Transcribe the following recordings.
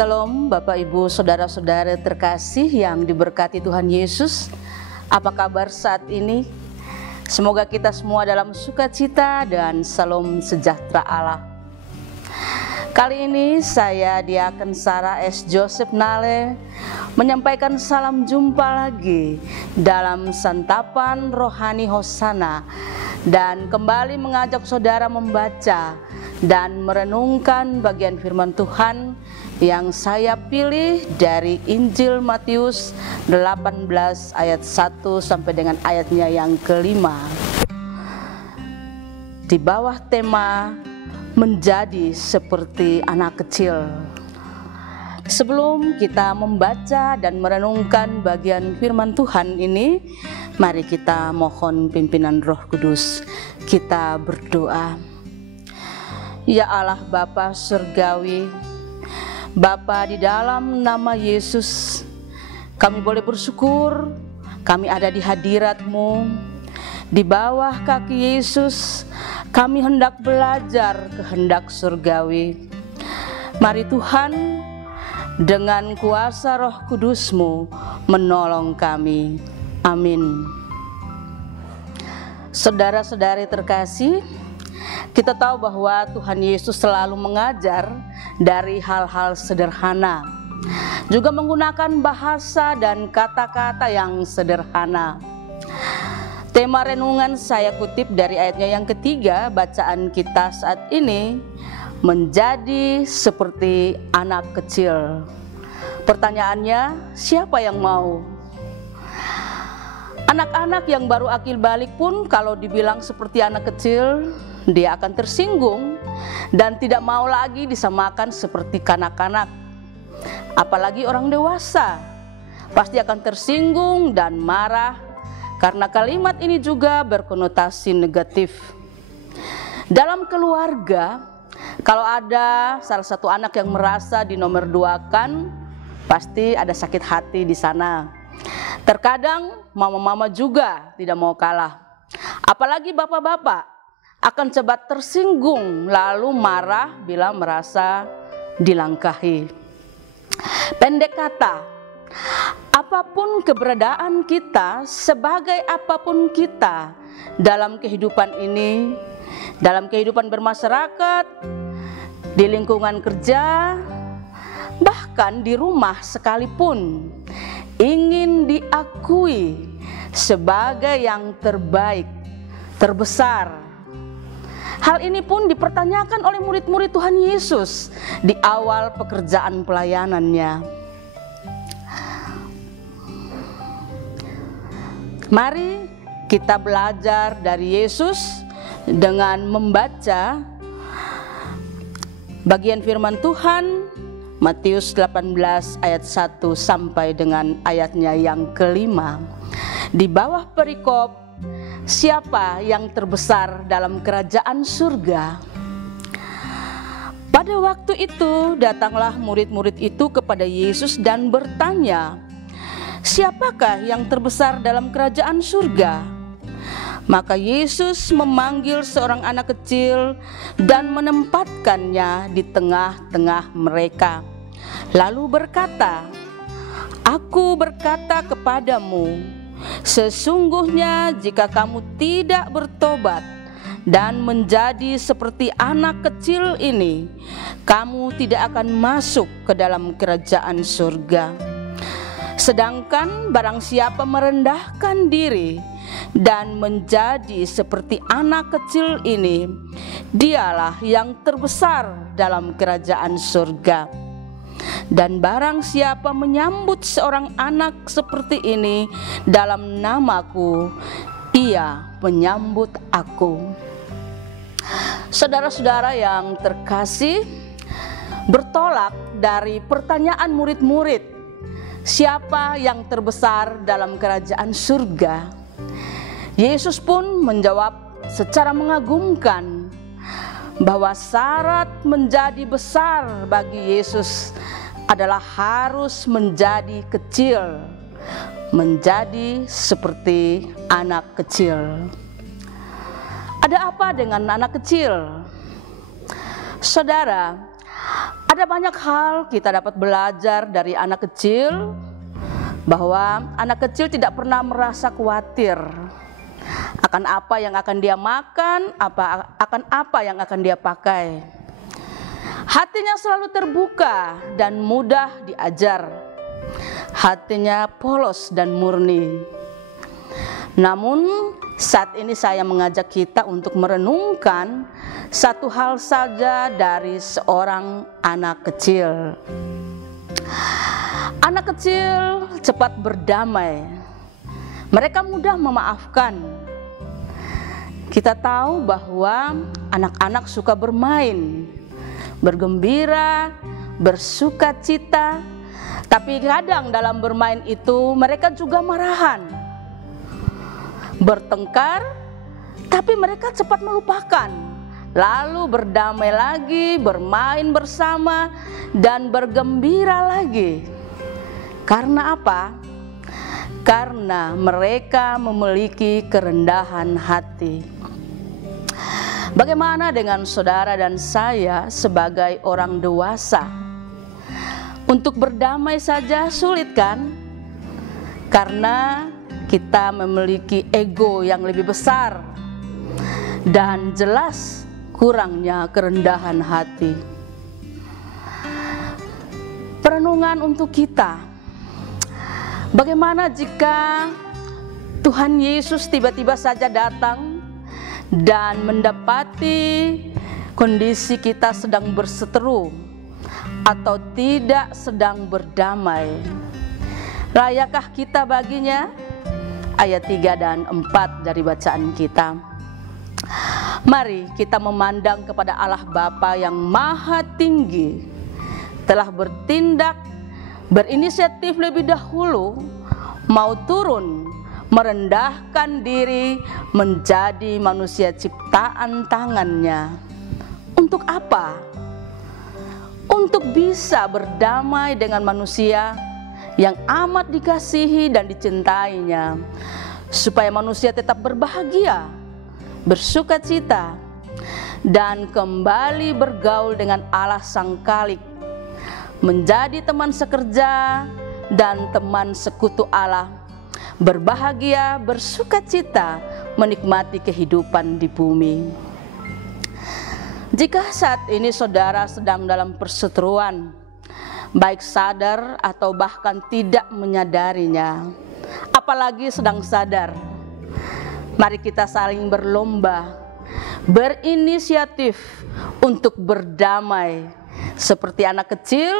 Shalom Bapak Ibu Saudara-saudara terkasih yang diberkati Tuhan Yesus. Apa kabar saat ini? Semoga kita semua dalam sukacita dan salam sejahtera Allah. Kali ini saya Diaken Sarah S. Joseph Nale menyampaikan salam jumpa lagi dalam santapan rohani Hosana, dan kembali mengajak saudara membaca dan merenungkan bagian firman Tuhan yang saya pilih dari Injil Matius 18 ayat 1 sampai dengan ayatnya yang kelima, di bawah tema menjadi seperti anak kecil. Sebelum kita membaca dan merenungkan bagian firman Tuhan ini, mari kita mohon pimpinan Roh Kudus. Kita berdoa. Ya Allah Bapa Surgawi, Bapa, di dalam nama Yesus kami boleh bersyukur kami ada di hadirat-Mu. Di bawah kaki Yesus kami hendak belajar kehendak surgawi. Mari Tuhan, dengan kuasa Roh Kudus-Mu menolong kami. Amin. Saudara-saudari terkasih, kita tahu bahwa Tuhan Yesus selalu mengajar dari hal-hal sederhana, juga menggunakan bahasa dan kata-kata yang sederhana. Tema renungan saya kutip dari ayatnya yang ketiga bacaan kita saat ini, menjadi seperti anak kecil. Pertanyaannya, siapa yang mau? Anak-anak yang baru akil balik pun kalau dibilang seperti anak kecil, dia akan tersinggung dan tidak mau lagi disamakan seperti kanak-kanak. Apalagi orang dewasa pasti akan tersinggung dan marah karena kalimat ini juga berkonotasi negatif. Dalam keluarga, kalau ada salah satu anak yang merasa dinomorduakan, pasti ada sakit hati di sana. Terkadang mama-mama juga tidak mau kalah. Apalagi bapak-bapak akan cepat tersinggung lalu marah bila merasa dilangkahi. Pendek kata, apapun keberadaan kita, sebagai apapun kita dalam kehidupan ini, dalam kehidupan bermasyarakat, di lingkungan kerja, bahkan di rumah sekalipun, ingin diakui sebagai yang terbaik, terbesar. Hal ini pun dipertanyakan oleh murid-murid Tuhan Yesus di awal pekerjaan pelayanannya. Mari kita belajar dari Yesus dengan membaca bagian firman Tuhan Matius 18 ayat 1 sampai dengan ayatnya yang kelima. Di bawah perikop, siapa yang terbesar dalam kerajaan surga? Pada waktu itu datanglah murid-murid itu kepada Yesus dan bertanya, siapakah yang terbesar dalam kerajaan surga? Maka Yesus memanggil seorang anak kecil dan menempatkannya di tengah-tengah mereka. Lalu berkata, Aku berkata kepadamu, sesungguhnya jika kamu tidak bertobat dan menjadi seperti anak kecil ini, kamu tidak akan masuk ke dalam kerajaan surga. Sedangkan barang siapa merendahkan diri dan menjadi seperti anak kecil ini, dialah yang terbesar dalam kerajaan surga. Dan barang siapa menyambut seorang anak seperti ini dalam namaku, ia menyambut aku. Saudara-saudara yang terkasih, bertolak dari pertanyaan murid-murid, siapa yang terbesar dalam kerajaan surga? Yesus pun menjawab secara mengagumkan bahwa syarat menjadi besar bagi Yesus adalah harus menjadi kecil, menjadi seperti anak kecil. Ada apa dengan anak kecil? Saudara, ada Ada banyak hal kita dapat belajar dari anak kecil, bahwa anak kecil tidak pernah merasa khawatir akan apa yang akan dia makan, akan apa yang akan dia pakai. Hatinya selalu terbuka dan mudah diajar. Hatinya polos dan murni. Namun saat ini saya mengajak kita untuk merenungkan satu hal saja dari seorang anak kecil. Anak kecil cepat berdamai. Mereka mudah memaafkan. Kita tahu bahwa anak-anak suka bermain, bergembira, bersuka cita. Tapi kadang dalam bermain itu mereka juga marahan, bertengkar, tapi mereka cepat melupakan. Lalu berdamai lagi, bermain bersama, dan bergembira lagi. Karena apa? Karena mereka memiliki kerendahan hati. Bagaimana dengan saudara dan saya sebagai orang dewasa? Untuk berdamai saja sulit kan? Karena kita memiliki ego yang lebih besar dan jelas kurangnya kerendahan hati. Perenungan untuk kita. Bagaimana jika Tuhan Yesus tiba-tiba saja datang dan mendapati kondisi kita sedang berseteru atau tidak sedang berdamai? Layakkah kita baginya? Ayat 3 dan 4 dari bacaan kita. Mari kita memandang kepada Allah Bapa yang Maha Tinggi, telah bertindak, berinisiatif lebih dahulu, mau turun, merendahkan diri menjadi manusia ciptaan tangannya. Untuk apa? Untuk bisa berdamai dengan manusia yang amat dikasihi dan dicintainya, supaya manusia tetap berbahagia, bersuka cita, dan kembali bergaul dengan Allah Sang Khalik, menjadi teman sekerja dan teman sekutu Allah, berbahagia, bersuka cita, menikmati kehidupan di bumi. Jika saat ini saudara sedang dalam perseteruan, baik sadar atau bahkan tidak menyadarinya, apalagi sedang sadar, mari kita saling berlomba, berinisiatif untuk berdamai seperti anak kecil,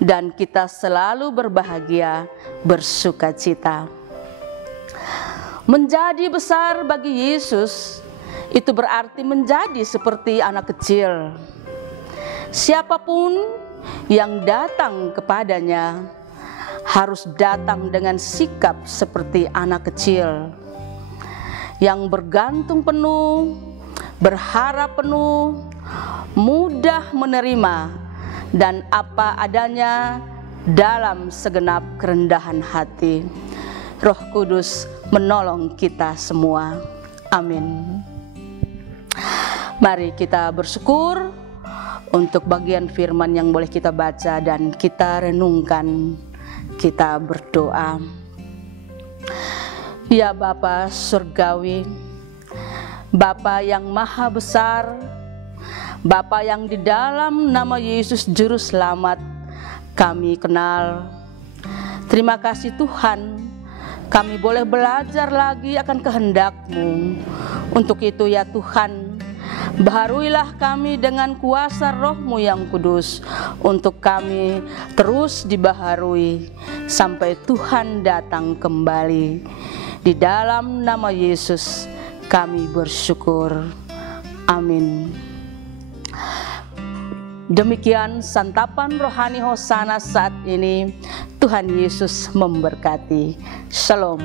dan kita selalu berbahagia, bersuka cita. Menjadi besar bagi Yesus itu berarti menjadi seperti anak kecil. Siapapun yang datang kepadanya harus datang dengan sikap seperti anak kecil, yang bergantung penuh, berharap penuh, mudah menerima, dan apa adanya dalam segenap kerendahan hati. Roh Kudus menolong kita semua. Amin. Mari kita bersyukur untuk bagian firman yang boleh kita baca dan kita renungkan. Kita berdoa. Ya Bapa Surgawi, Bapa yang Maha Besar, Bapa yang di dalam nama Yesus Juru Selamat kami kenal. Terima kasih Tuhan, kami boleh belajar lagi akan kehendak-Mu. Untuk itu ya Tuhan, baharuilah kami dengan kuasa Roh-Mu yang kudus, untuk kami terus dibaharui sampai Tuhan datang kembali. Di dalam nama Yesus kami bersyukur. Amin. Demikian santapan rohani Hosana saat ini. Tuhan Yesus memberkati. Shalom.